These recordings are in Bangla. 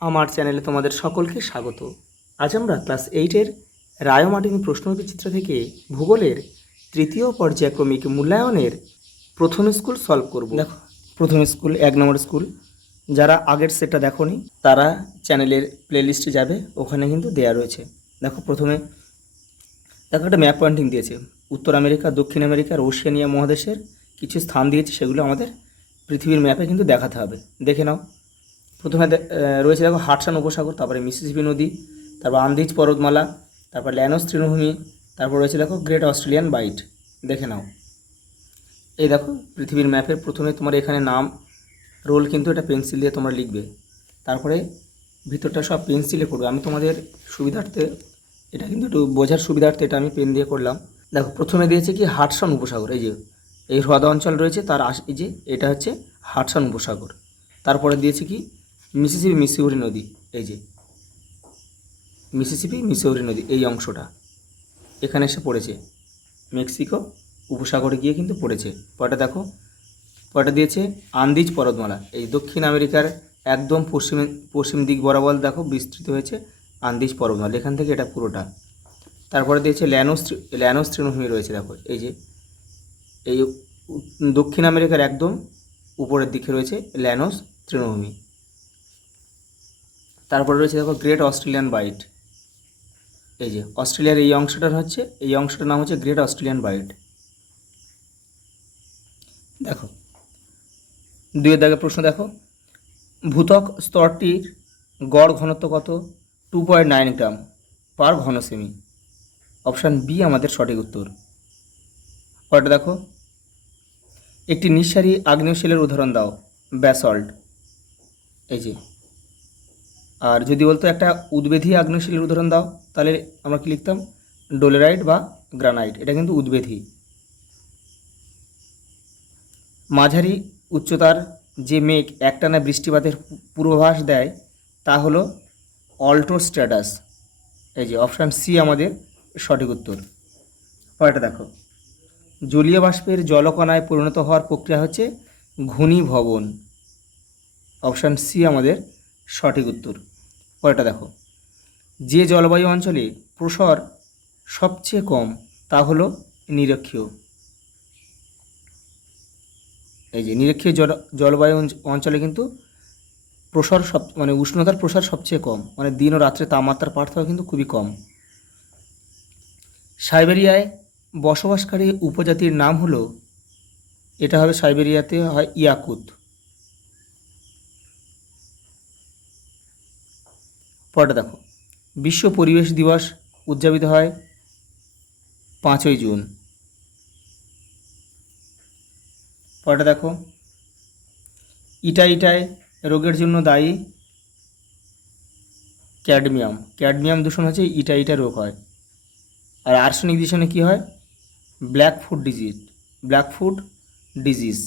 আমার চ্যানেলে তোমাদের সকলকে স্বাগত। আজ আমরা ক্লাস 8-এর রায়োমার্টিনি প্রশ্নবিচিত্র থেকে ভূগোলের তৃতীয় পর্যায়ক্রমিক মূল্যায়নের প্রথম স্কুল সলভ করব। দেখো, প্রথম স্কুল 1 নম্বর স্কুল। যারা আগের সেটটা দেখোনি তারা চ্যানেলের প্লেলিস্টে যাবে, ওখানে কিন্তু দেয়া রয়েছে। দেখো, প্রথমে দেখো একটা ম্যাপ পয়েন্টিং দিয়েছে। উত্তর আমেরিকা, দক্ষিণ আমেরিকা আর ওশেনিয়া মহাদেশের কিছু স্থান দিয়েছে, সেগুলো আমাদের পৃথিবীর ম্যাপে কিন্তু দেখাতে হবে। দেখে নাও। প্রথমে রয়েছে দেখো হাডসন উপসাগর, তারপরে মিসিসিপি নদী, তারপর আন্দিজ পর্বতমালা, তারপর ল্যানোস তৃণভূমি, তারপর রয়েছে দেখো গ্রেট অস্ট্রেলিয়ান বাইট। দেখে নাও। এই দেখো পৃথিবীর ম্যাপের প্রথমে তোমার এখানে নাম রোল, কিন্তু এটা পেন্সিল দিয়ে তোমরা লিখবে, তারপরে ভিতরটা সব পেন্সিলে করবে। আমি তোমাদের সুবিধার্থে, এটা কিন্তু একটু বোঝার সুবিধার্থে এটা আমি পেন দিয়ে করলাম। দেখো, প্রথমে দিয়েছে কি হাডসন উপসাগর, এই যে এই হ্রদ অঞ্চল রয়েছে তার এই যে এটা হচ্ছে হাডসন উপসাগর। তারপরে দিয়েছে কি মিসিসিপি মিসৌরি নদী, এই যে মিসিসিপি মিসৌরি নদী, এই অংশটা এখানে এসে পড়েছে, মেক্সিকো উপসাগরে গিয়ে কিন্তু পড়েছে। পরটা দেখো, পরটা দিয়েছে আন্দিজ পর্বতমালা, এই দক্ষিণ আমেরিকার একদম পশ্চিম দিক বরাবর দেখো বিস্তৃত হয়েছে আন্দিজ পর্বতমালা, এখান থেকে এটা পুরোটা। তারপরে দিয়েছে ল্যানোস তৃণভূমি রয়েছে, দেখো এই যে এই দক্ষিণ আমেরিকার একদম উপরের দিকে রয়েছে ল্যানোস তৃণভূমি। তারপরে রয়েছে দেখো গ্রেট অস্ট্রেলিয়ান বাইট, এই যে অস্ট্রেলিয়ার এই অংশটার হচ্ছে, এই অংশটার নাম হচ্ছে গ্রেট অস্ট্রেলিয়ান বাইট। দেখো, 2-এর দাগের প্রশ্ন দেখো, ভূত্বক স্তরটির গড় ঘনত্ব কত? 2.9 গ্রাম পার ঘন সেমি। অপশান বি আমাদের সঠিক উত্তর। পরেরটা দেখো, একটি নিঃসারী আগ্নেয়শিলার উদাহরণ দাও। ব্যাসল্ট, এই যে। আর যদি বলতো একটা উদ্বেধী আগ্নেয়শিলার উদাহরণ দাও, তাহলে আমরা কি লিখতাম? ডোলেরাইট বা গ্রানাইট। এটা কিন্তু উদ্বেধী। মাঝারি উচ্চতার যে মেঘ একটানা বৃষ্টিপাতের পূর্বাভাস দেয় তা হলো অল্টোস্ট্র্যাটাস। এই যে অপশান সি আমাদের সঠিক উত্তর। পরেরটা দেখো, জলীয় বাষ্পের জলকণায় পরিণত হওয়ার প্রক্রিয়া হচ্ছে ঘনীভবন। অপশান সি আমাদের সঠিক উত্তর। পরেরটা দেখো, যে জলবায়ু অঞ্চলে প্রসর সবচেয়ে কম তা হলো নিরক্ষীয়। এই যে নিরক্ষীয় জলবায়ু অঞ্চলে কিন্তু প্রসার মানে উষ্ণতার প্রসার সবচেয়ে কম, মানে দিন ও রাত্রে তাপমাত্রার পার্থক্য কিন্তু খুবই কম। সাইবেরিয়ায় বসবাসকারী উপজাতির নাম হলো, এটা হবে সাইবেরিয়াতে হয় ইয়াকুত। পরেরটা দেখো, বিশ্ব পরিবেশ দিবস উদযাপিত হয় 5ই জুন। পরেরটা দেখো, ইটায় রোগের জন্য দায়ী ক্যাডমিয়াম। ক্যাডমিয়াম দূষণ হচ্ছে ইটা রোগ হয়। আর আর্সেনিক দূষণে কী হয়? Blackfoot disease.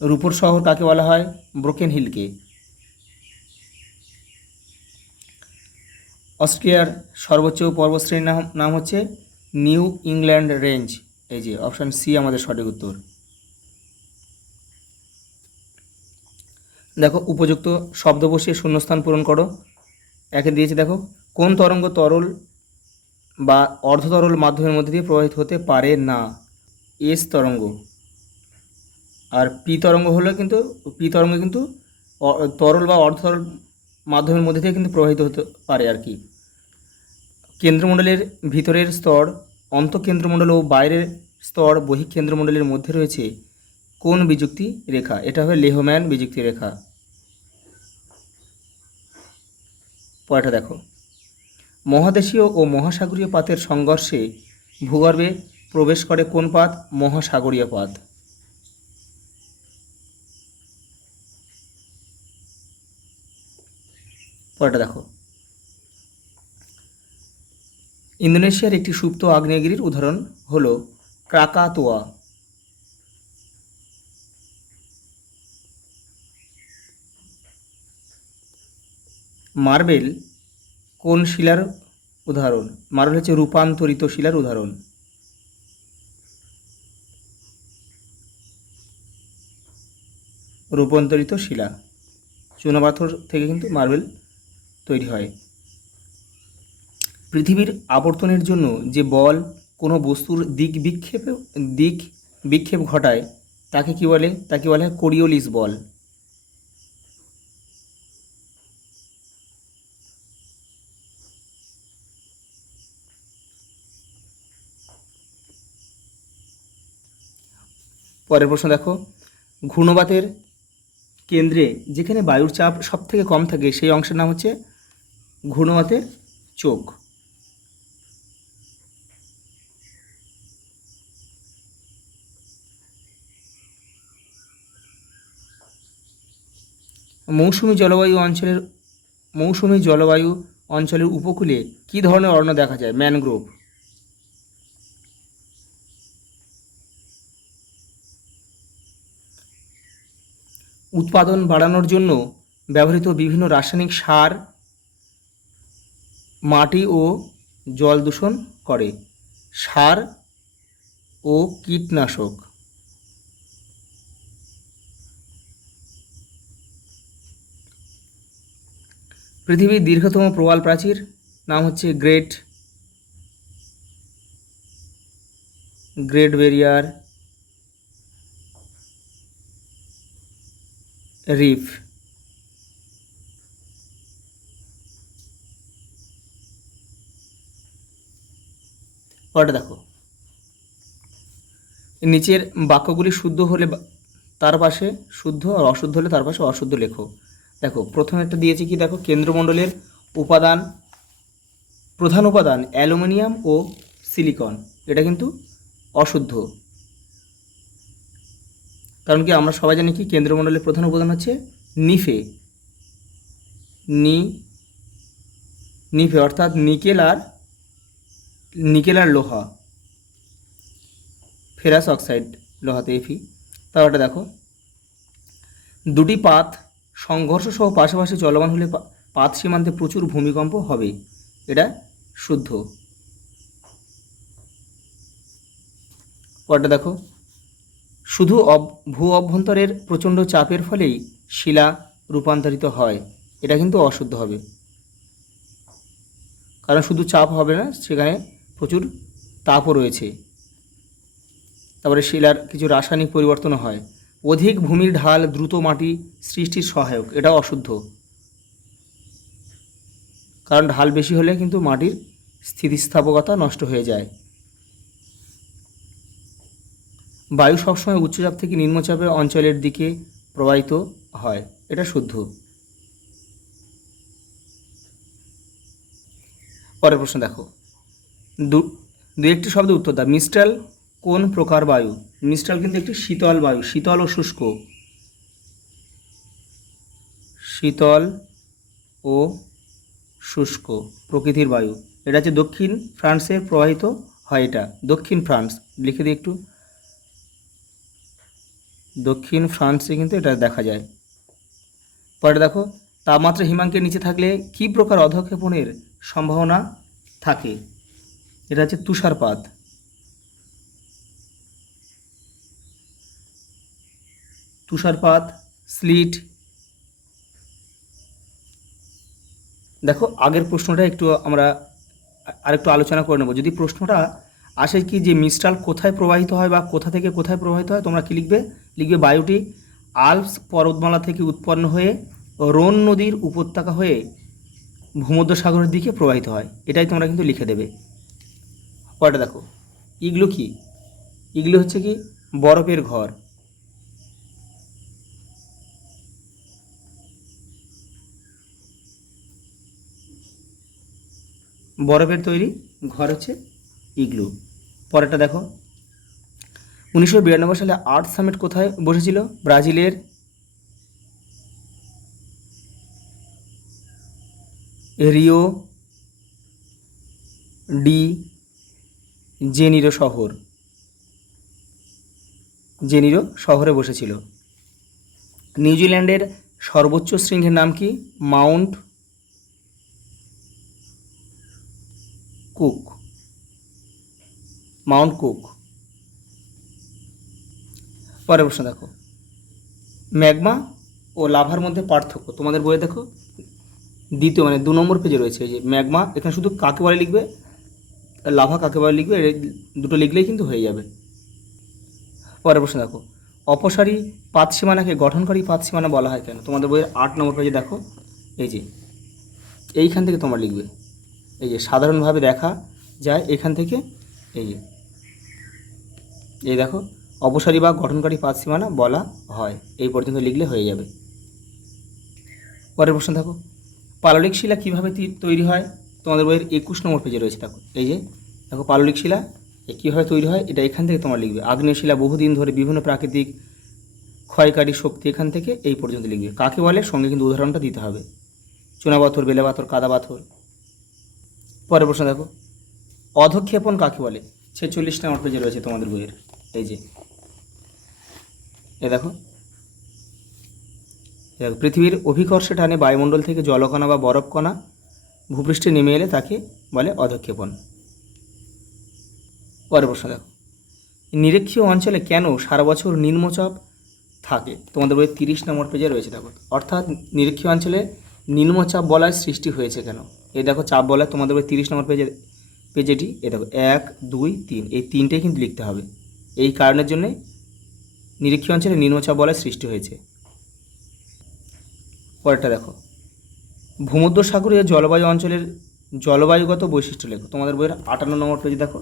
রূপোর শহর কাকে বলা হয়? ব্রোকেন হিলকে। অস্ট্রিয়ার সর্বোচ্চ পর্বতশ্রেণীর নাম হচ্ছে নিউ ইংল্যান্ড রেঞ্জ। এই যে অপশান সি আমাদের সঠিক উত্তর। দেখো, উপযুক্ত শব্দ বসিয়ে শূন্যস্থান পূরণ করো। একে দিয়েছে দেখো, কোন তরঙ্গ তরল বা অর্ধতরল মাধ্যমের মধ্যে দিয়ে প্রবাহিত হতে পারে না? এস তরঙ্গ। আর পি তরঙ্গ কিন্তু তরল বা অর্ধতরল মাধ্যমের মধ্যে দিয়ে কিন্তু প্রবাহিত হতে পারে আর কি। কেন্দ্রমণ্ডলের ভিতরের স্তর অন্তঃকেন্দ্রমণ্ডল ও বাইরের স্তর বহিঃকেন্দ্রমণ্ডলের মধ্যে রয়েছে কোন বিযুক্তি রেখা? এটা হবে লেহম্যান বিযুক্তি রেখা। পরেরটা দেখো, মহাদেশীয় ও মহাসাগরীয় পাতের সংঘর্ষে ভূগর্ভে প্রবেশ করে কোন পাত? মহাসাগরীয় পাত। পরেরটা দেখো, ইন্দোনেশিয়ার একটি সুপ্ত আগ্নেয়গিরির উদাহরণ হলো ক্রাকাতোয়া। মার্বেল কোন শিলার উদাহরণ? মার্বেল হচ্ছে রূপান্তরিত শিলার উদাহরণ। রূপান্তরিত শিলা। চুনাপাথর থেকে কিন্তু মার্বেল তৈরি হয়। পৃথিবীর আবর্তনের জন্য যে বল কোনো বস্তুর দিক বিক্ষেপ ঘটায় তাকে কি বলে? তাকে বলা হয় কোরিওলিস বল। পরের প্রশ্ন দেখো, ঘূর্ণবাতের কেন্দ্রে যেখানে বায়ুর চাপ সব থেকে কম থাকে সেই অংশের নাম হচ্ছে ঘূর্ণবাতের চোখ। মৌসুমী জলবায়ু অঞ্চলের উপকূলে কী ধরনের অরণ্য দেখা যায়? ম্যানগ্রোভ। উৎপাদন বাড়ানোর জন্য ব্যবহৃত বিভিন্ন রাসায়নিক সার মাটি ও জল দূষণ করে। সার ও কীটনাশক। পৃথিবীর দীর্ঘতম প্রবাল প্রাচীর নাম হচ্ছে গ্রেট ব্যারিয়ার রিফ। পরেরটা দেখো, নিচের বাক্যগুলি শুদ্ধ হলে তার পাশে শুদ্ধ আর অশুদ্ধ হলে তার পাশে অশুদ্ধ লেখো। দেখো প্রথমে একটা দিয়েছি কি, দেখো কেন্দ্রমণ্ডলের প্রধান উপাদান অ্যালুমিনিয়াম ও সিলিকন, এটা কিন্তু অশুদ্ধ। কারণ কি আমরা সবাই জানি কি কেন্দ্রমণ্ডলের প্রধান উপাদান হচ্ছে নিফে অর্থাৎ নিকেল আর লোহা, ফেরাস অক্সাইড লোহাতে এফি। তারপরটা দেখো, দুটি পাত সংঘর্ষ সহ পাশাপাশি চলমান হলে পাত সীমান্তে প্রচুর ভূমিকম্প হবে, এটা শুদ্ধ। পরটা দেখো, শুধু ভূ অভ্যন্তরের প্রচণ্ড চাপের ফলেই শিলা রূপান্তরিত হয়, এটা কিন্তু অশুদ্ধ হবে। কারণ শুধু চাপ হবে না, সেখানে প্রচুর তাপও রয়েছে। তারপরে শিলার কিছু রাসায়নিক পরিবর্তনও হয়। অধিক ভূমির ঢাল দ্রুত মাটি সৃষ্টির সহায়ক, এটা অশুদ্ধ। কারণ ঢাল বেশি হলে কিন্তু মাটির স্থিতিস্থাপকতা নষ্ট হয়ে যায়। বায়ু সবসময় উচ্চচাপ থেকে নিম্নচাপের অঞ্চলের দিকে প্রবাহিত হয়, এটা শুদ্ধ। পরের প্রশ্ন দেখো, দু একটি শব্দ উত্তর দাও। মিস্ট্রাল কোন প্রকার বায়ু? মিস্ট্রাল কিন্তু একটি শীতল বায়ু, শীতল ও শুষ্ক প্রকৃতির বায়ু। এটা হচ্ছে দক্ষিণ ফ্রান্সে প্রবাহিত হয়, এটা দক্ষিণ ফ্রান্স, লিখে দিই একটু, দক্ষিণ ফ্রান্সে কিন্তু এটা দেখা যায়। পরে দেখো, তাপমাত্রা হিমাঙ্কের নিচে থাকলে কি প্রকার অধঃক্ষেপণের সম্ভাবনা থাকে? এটা হচ্ছে তুষারপাত, স্লিট। দেখো আগের প্রশ্নটা একটু আমরা আরেকটু আলোচনা করে নেব। যদি প্রশ্নটা আসে কি যে মিস্ট্রাল কোথায় প্রবাহিত হয় বা কোথা থেকে কোথায় প্রবাহিত হয়, তোমরা কি লিখবে? বায়ুটি আল্পস পর্বতমালা থেকে উৎপন্ন হয়ে রোন নদীর উপত্যকা হয়ে ভূমধ্যসাগরের দিকে প্রবাহিত হয়, এটাই তোমরা কিন্তু লিখে দেবে। পরেটা দেখো, ইগলু কি? ইগলু হচ্ছে কি বরফের ঘর। বরফের তৈরি ঘর হচ্ছে ইগলু। পরেরটা দেখো, 1992 সালে আর্থ সামিট কোথায় বসেছিল? ব্রাজিলের রিও ডি জেনিরো শহরে বসেছিল। নিউজিল্যান্ডের সর্বোচ্চ শৃঙ্গের নাম কি? Mount cook. পরের প্রশ্ন দেখো, ম্যাগমা ও লাভার মধ্যে পার্থক্য তোমাদের বইয়ে দেখো দ্বিতীয় মানে 2 নম্বর পেজে রয়েছে। এই যে ম্যাগমা, এখানে শুধু কাকে বলে লিখবে, লাভা কাকে বলে লিখবে, দুটো লিখলেই কিন্তু হয়ে যাবে। পরের প্রশ্ন দেখো, অপসারী পাতসীমানাকে গঠনকারী পাতসীমানা বলা হয় কেন? তোমাদের বইয়ের 8 নম্বর পেজে দেখো, এই যে এইখান থেকে তোমরা লিখবে, এই যে সাধারণভাবে দেখা যায় এখান থেকে, এই দেখো অপসারী বা গঠনকারী পাতসীমানা বলা হয়, এই পর্যন্ত লিখলে হয়ে যাবে। পরের প্রশ্ন দেখো, পাললিক শিলা কীভাবে তৈরি হয়? তোমাদের বইয়ের 21 নম্বর পেজে রয়েছে। দেখো এই যে দেখো পাললিক শিলা কীভাবে তৈরি হয়, এটা এখান থেকে তোমরা লিখবে। আগ্নেয় শিলা বহুদিন ধরে বিভিন্ন প্রাকৃতিক ক্ষয়কারী শক্তি, এখান থেকে এই পর্যন্ত লিখবে। কাকে বলে সঙ্গে কিন্তু উদাহরণটা দিতে হবে, চুনাপাথর, বেলে পাথর, কাদা পাথর। পরের প্রশ্ন দেখো, অধক্ষেপণ কাকে বলে? 46 নম্বর পেজে রয়েছে তোমাদের বইয়ের। এই যে দেখো পৃথিবীর অভিকর্ষে টানে বায়ুমণ্ডল থেকে জলকণা বা বরফকণা ভূপৃষ্ঠে নেমে এলে তাকে বলে অধক্ষেপণ। পরের প্রশ্ন দেখো, নিরক্ষীয় অঞ্চলে কেন সারা বছর নিম্নচাপ থাকে? তোমাদের বইয়ের 30 নম্বর পেজে রয়েছে। দেখো অর্থাৎ নিরক্ষীয় অঞ্চলে নিম্নচাপ বলয় সৃষ্টি হয়েছে কেন? এই দেখো চাপ বলয় তোমাদের বইয়ের 30 নম্বর পেজেটি, এ দেখো 1 2 3, এই তিনটেই কিন্তু লিখতে হবে। এই কারণের জন্যে নিরক্ষীয় অঞ্চলে নিম্নচাপ বলয় সৃষ্টি হয়েছে। পরেরটা দেখো, ভূমধ্যসাগরীয় জলবায়ু অঞ্চলের জলবায়ুগত বৈশিষ্ট্য লেখো। তোমাদের বইয়ের 58 নম্বর পেজে দেখো,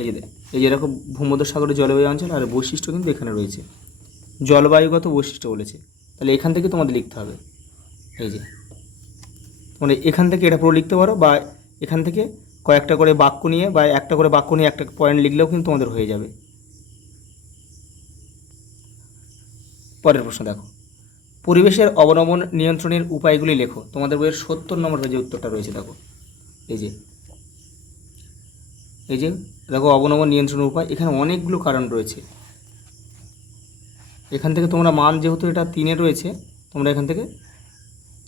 এই যে দেখো ভূমধ্যসাগরীয় জলবায়ু অঞ্চল আর বৈশিষ্ট্য কিন্তু এখানে রয়েছে, জলবায়ুগত বৈশিষ্ট্য বলেছে, তাহলে এখান থেকে তোমাদের লিখতে হবে। এই যে মানে এখান থেকে এটা পুরো লিখতে পারো, বা এখান থেকে কয়েকটা করে বাক্য নিয়ে বা একটা করে বাক্য নিয়ে একটা পয়েন্ট লিখলেও কিন্তু তোমাদের হয়ে যাবে। পরের প্রশ্ন দেখো, পরিবেশের অবনমন নিয়ন্ত্রণের উপায়গুলি লেখো। তোমাদের বইয়ের 70 নম্বর পেজে উত্তরটা রয়েছে। দেখো এই যে দেখো অবনমন নিয়ন্ত্রণের উপায়, এখানে অনেকগুলো কারণ রয়েছে। এখান থেকে তোমরা মান, যেহেতু এটা 3-এ রয়েছে, তোমরা এখান থেকে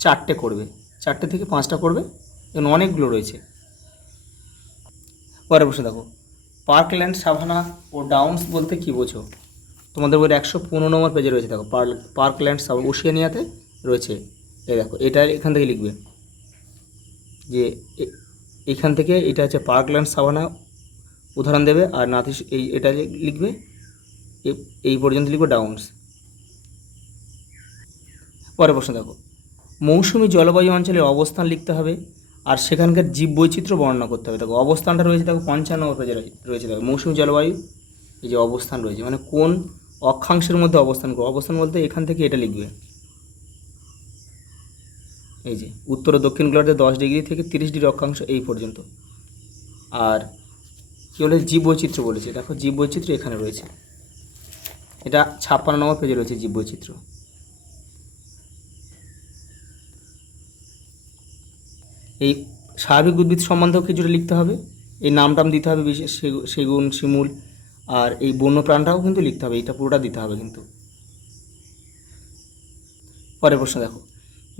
4টে করবে, 4টে থেকে 5টা করবে, এখানে অনেকগুলো রয়েছে। পরে বসে দেখো, পার্কল্যান্ড, সাভানা ও ডাউন্স বলতে কী বোঝো? তোমাদের বইয়ের 115 নম্বর পেজে রয়েছে। দেখো পার্কল্যান্ড সাভানা ওশেনিয়াতে রয়েছে। এই দেখো এটা এখান থেকে লিখবে, যে এখান থেকে এটা হচ্ছে পার্কল্যান্ড সাভানা উদাহরণ দেবে, আর নাতি এটা লিখবে, এই পর্যন্ত লিখবে ডাউন্স। পরের প্রশ্ন দেখো, মৌসুমী জলবায়ু অঞ্চলের অবস্থান লিখতে হবে আর সেখানকার জীববৈচিত্র্য বর্ণনা করতে হবে। দেখো অবস্থানটা রয়েছে, দেখো 55 নম্বর পেজে রয়েছে। দেখো মৌসুমী জলবায়ু, এই যে অবস্থান রয়েছে, মানে কোন অক্ষাংশের মধ্যে অবস্থান করবে। অবস্থান বলতে এখান থেকে এটা লিখবে, এই যে উত্তর ও দক্ষিণ গোলার্ধে 10 ডিগ্রি থেকে 30 ডিগ্রি অক্ষাংশ, এই পর্যন্ত। আর কী বলে, জীববৈচিত্র্য বলেছে। দেখো জীববৈচিত্র্য এখানে রয়েছে, এটা 56 নম্বর পেজে রয়েছে জীববৈচিত্র্য। এই স্বাভাবিক উদ্ভিদ সম্বন্ধেও কিছুটা লিখতে হবে, এই নামটাম দিতে হবে, বিশেষ সেগুন, শিমুল, আর এই বন্যপ্রাণটাও কিন্তু লিখতে হবে, এটা পুরোটা দিতে হবে কিন্তু। পরের প্রশ্ন দেখো,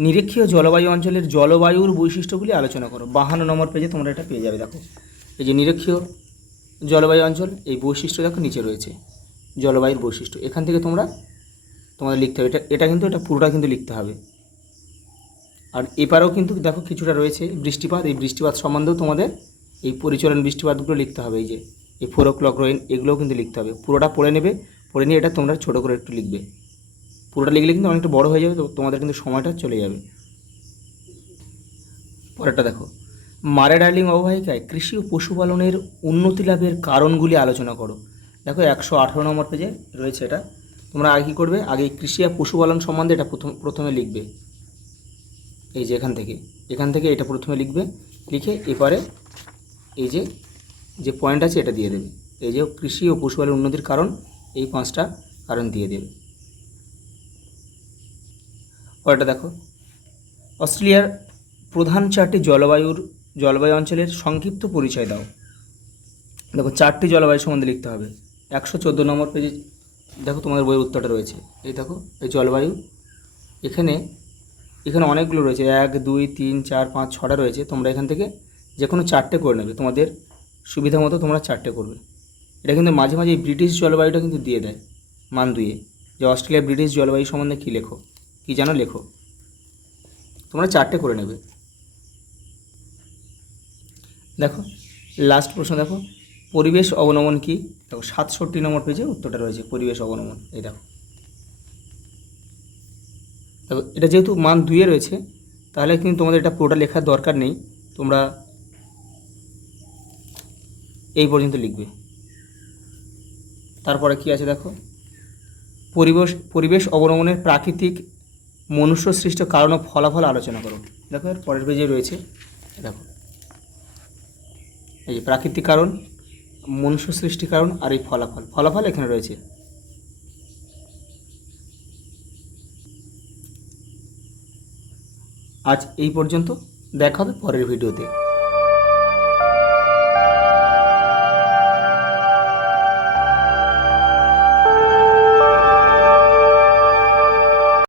নিরক্ষীয় জলবায়ু অঞ্চলের জলবায়ুর বৈশিষ্ট্যগুলি আলোচনা করো। 52 নম্বর পেজে তোমরা এটা পেয়ে যাবে। দেখো এই যে নিরক্ষীয় জলবায়ু অঞ্চল, এই বৈশিষ্ট্য দেখো নিচে রয়েছে, জলবায়ুর বৈশিষ্ট্য, এখান থেকে তোমাদের লিখতে হবে। এটা কিন্তু এটা পুরোটা কিন্তু লিখতে হবে। আর এপারেও কিন্তু দেখো কিছুটা রয়েছে বৃষ্টিপাত, এই বৃষ্টিপাত সম্বন্ধেও তোমাদের এই পরিচলন বৃষ্টিপাতগুলো লিখতে হবে। এই যে এই 4 o'clock রেইন, এগুলোও কিন্তু লিখতে হবে। পুরোটা পড়ে নেবে, পড়ে নিয়ে এটা তোমরা ছোটো করে একটু লিখবে। পুরোটা লিখলে কিন্তু অনেকটা বড় হয়ে যাবে, তো তোমাদের কিন্তু সময়টা চলে যাবে। পরেরটা দেখো, মারে ডার্লিং অববাহিকায় কৃষি ও পশুপালনের উন্নতি লাভের কারণগুলি আলোচনা করো। দেখো 118 নম্বর পেজে রয়েছে এটা। তোমরা আগে কী করবে, আগে কৃষি আর পশুপালন সম্বন্ধে এটা প্রথমে লিখবে। এই যে এখান থেকে এটা প্রথমে লিখবে, লিখে এবারে এই যে পয়েন্ট আছে এটা দিয়ে দেবে। এই যে কৃষি ও পশুপালন উন্নতির কারণ, এই 5টা কারণ দিয়ে দেবে। পরেরটা দেখো, অস্ট্রেলিয়ার প্রধান 4টি জলবায়ু অঞ্চলের সংক্ষিপ্ত পরিচয় দাও। দেখো 4টি জলবায়ু সম্বন্ধে লিখতে হবে। 114 নম্বর পেজে দেখো তোমাদের বইয়ের উত্তরটা রয়েছে। এই দেখো এই জলবায়ু, এখানে অনেকগুলো রয়েছে, 1 2 3 4 5 6টা রয়েছে। তোমরা এখান থেকে যে কোনো 4টে করে নেবে, তোমাদের সুবিধা মতো তোমরা 4টে করবে। এটা কিন্তু মাঝে এই ব্রিটিশ জলবায়ুটা কিন্তু দিয়ে দেয় মান 2-এ, যে অস্ট্রেলিয়ার ব্রিটিশ জলবায়ু সম্বন্ধে কী লেখো, কি জানো লেখো। তোমরা 4টে করে নেবে। দেখো লাস্ট প্রশ্ন দেখো, পরিবেশ অবনমন কি? দেখো 67 নম্বর পেজে উত্তরটা রয়েছে, পরিবেশ অবনমন। এই দেখো, দেখো এটা যেহেতু মান 2-এ রয়েছে, তাহলে কিন্তু তোমাদের এটা পুরোটা লেখার দরকার নেই, তোমরা এই পর্যন্ত লিখবে। তারপরে কি আছে দেখো, পরিবেশ অবনমনের প্রাকৃতিক মনুষ্য সৃষ্ট কারণ ও ফলাফল আলোচনা করো। দেখো এর পরের পেজে রয়েছে, দেখো এই যে প্রাকৃতিক কারণ, মনুষ্য সৃষ্টি কারণ আর এই ফলাফল এখানে রয়েছে। আজ এই পর্যন্ত, দেখা হবে পরের ভিডিওতে।